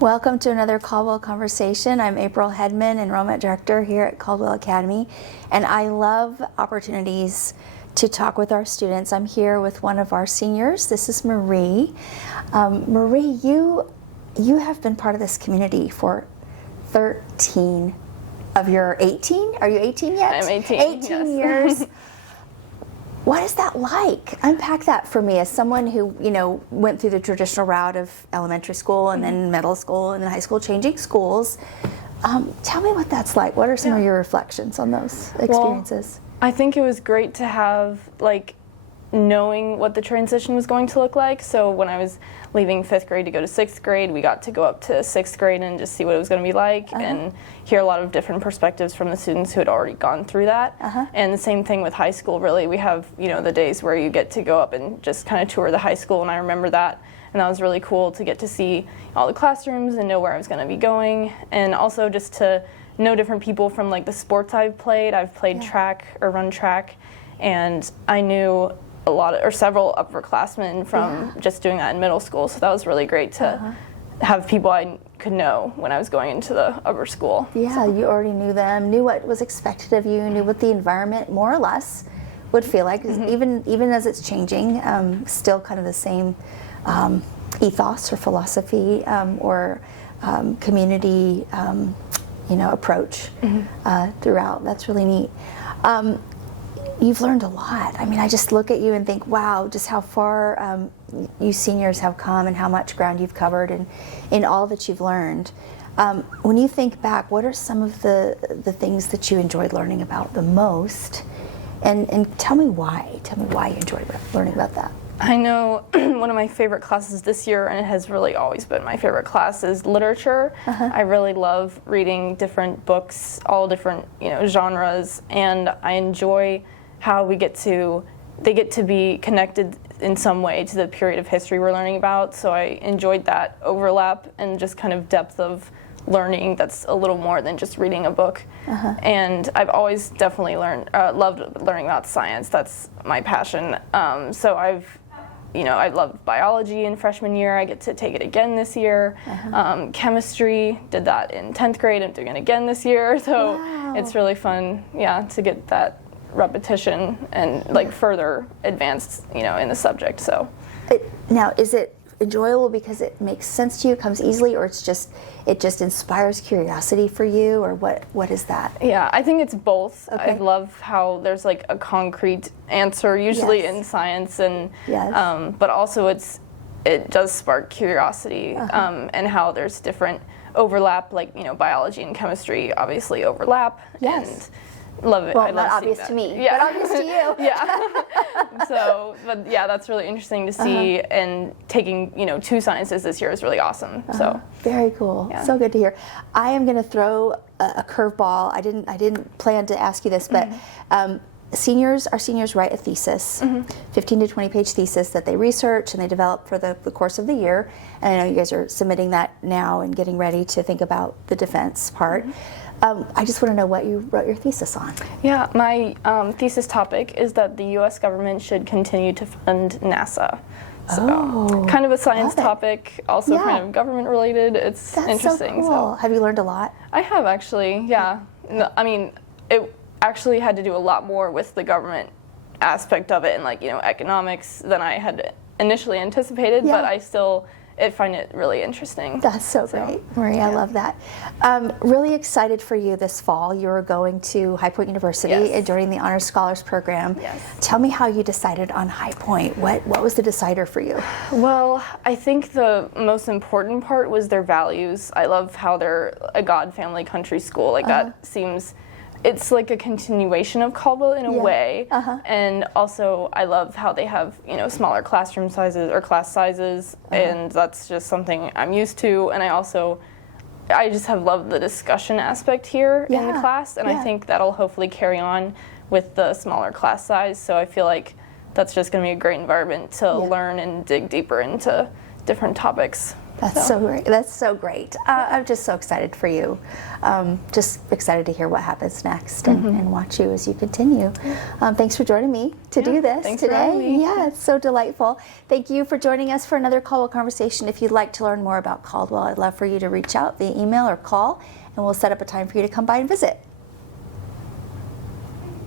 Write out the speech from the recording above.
Welcome to another Caldwell Conversation. I'm April Hedman, Enrollment Director here at Caldwell Academy, and I love opportunities to talk with our students. I'm here with one of our seniors. This is Marie. Marie, you have been part of this community for 13 of your 18? Are you 18 yet? I'm 18. 18 yes. years. What is that like? Unpack that for me as someone who, went through the traditional route of elementary school and then middle school and then high school, changing schools. Tell me what that's like. What are some of your reflections on those experiences? Well, I think it was great to have, knowing what the transition was going to look like. So when I was leaving 5th grade to go to 6th grade, we got to go up to 6th grade and just see what it was going to be like and hear a lot of different perspectives from the students who had already gone through that. And the same thing with high school, really. We have, the days where you get to go up and just kind of tour the high school, and I remember that. And that was really cool to get to see all the classrooms and know where I was going to be going, and also just to know different people from the sports I've played. I've played track or run track, and I knew several upperclassmen from just doing that in middle school, so that was really great to have people I could know when I was going into the upper school. Yeah, you already knew them, knew what was expected of you, knew what the environment more or less would feel like, even as it's changing, still kind of the same ethos or philosophy or community approach throughout. That's really neat. You've learned a lot. I mean, I just look at you and think, wow, just how far you seniors have come and how much ground you've covered and in all that you've learned. When you think back, what are some of the things that you enjoyed learning about the most? And tell me why. Tell me why you enjoyed learning about that. I know one of my favorite classes this year, and it has really always been my favorite class, is literature. I really love reading different books, all different genres, and I enjoy how they get to be connected in some way to the period of history we're learning about. So I enjoyed that overlap and just kind of depth of learning that's a little more than just reading a book. And I've always definitely loved learning about science. That's my passion. So I loved biology in freshman year. I get to take it again this year. Chemistry, did that in 10th grade. I'm doing it again this year. So it's really fun, to get that repetition and further advanced, in the subject. So now, is it enjoyable because it makes sense to you, comes easily, or it just inspires curiosity for you, or what is that? Yeah, I think it's both. I love how there's a concrete answer usually in science, and but also it does spark curiosity, and how there's different overlap, biology and chemistry obviously overlap. And love it. Well, I love not obvious that. to me, but obvious to you. So, but that's really interesting to see, and taking, 2 sciences this year is really awesome. So very cool. So good to hear. I am going to throw a curveball. I didn't plan to ask you this, but our seniors write a thesis, 15 to 20 page thesis that they research and they develop for the course of the year. And I know you guys are submitting that now and getting ready to think about the defense part. I just want to know what you wrote your thesis on. Yeah, my thesis topic is that the U.S. government should continue to fund NASA. So kind of a science topic, also kind of government related. That's interesting. So cool. Have you learned a lot? I have, actually, yeah. No, I mean, it actually had to do a lot more with the government aspect of it and economics than I had initially anticipated, but I find it really interesting. That's so great, Marie. I love that. Really excited for you this fall. You're going to High Point University and joining the Honors Scholars Program. Tell me how you decided on High Point. What was the decider for you? Well, I think the most important part was their values. I love how they're a God, family, country school. That seems... It's like a continuation of Caldwell in a way, and also I love how they have smaller classroom sizes or class sizes, and that's just something I'm used to. And I just have loved the discussion aspect here in the class, and I think that'll hopefully carry on with the smaller class size. So I feel like that's just going to be a great environment to learn and dig deeper into different topics. That's so great. That's so great. I'm just so excited for you. Just excited to hear what happens next and watch you as you continue. Thanks for joining me to do this thanks today. for having me. Yeah, it's so delightful. Thank you for joining us for another Caldwell conversation. If you'd like to learn more about Caldwell, I'd love for you to reach out via email or call, and we'll set up a time for you to come by and visit.